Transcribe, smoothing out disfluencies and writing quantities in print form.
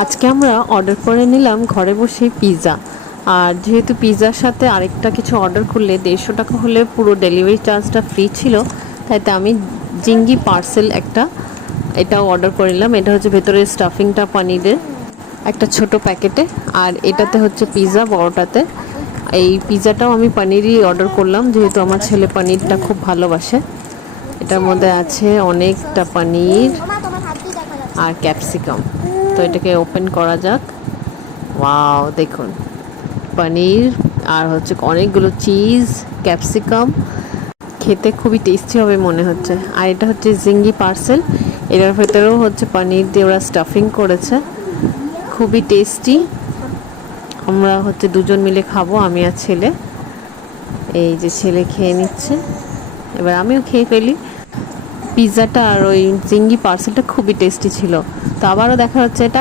আজকে আমরা অর্ডার করে নিলাম ঘরে বসে পিৎজা। আর যেহেতু পিৎজার সাথে আরেকটা কিছু অর্ডার করলে 150 টাকা হলে পুরো ডেলিভারি চার্জটা ফ্রি ছিল, তাইতে আমি জিঙ্গি পার্সেল এটাও অর্ডার করে নিলাম। এটা হচ্ছে ভেতরের স্টাফিংটা পনিরের একটা ছোট প্যাকেটে, আর এটাতে হচ্ছে পিৎজা বড়টাতে। এই পিৎজাটাও আমি পনিরই অর্ডার করলাম, যেহেতু আমার ছেলে পনিরটা খুব ভালোবাসে। এটার মধ্যে আছে অনেকটা পনির আর ক্যাপসিকাম। তো এটাকে ওপেন করা যাক। ওয়াও, দেখুন পনির আর হচ্ছে অনেকগুলো চিজ, ক্যাপসিকাম। খেতে খুবই টেস্টি হবে মনে হচ্ছে। আর এটা হচ্ছে জিঙ্গি পার্সেল, এটার ভেতরেও হচ্ছে পনির দিয়ে ওরা স্টাফিং করেছে, খুবই টেস্টি। আমরা হচ্ছে দুজন মিলে খাবো, আমি আর ছেলে। এই যে ছেলে খেয়ে নিচ্ছে, এবার আমিও খেয়ে ফেলি। পিৎজাটা আর ওই জিঙ্গি পার্সেলটা খুবই টেস্টি ছিল। তো আবারও দেখা হচ্ছে। এটা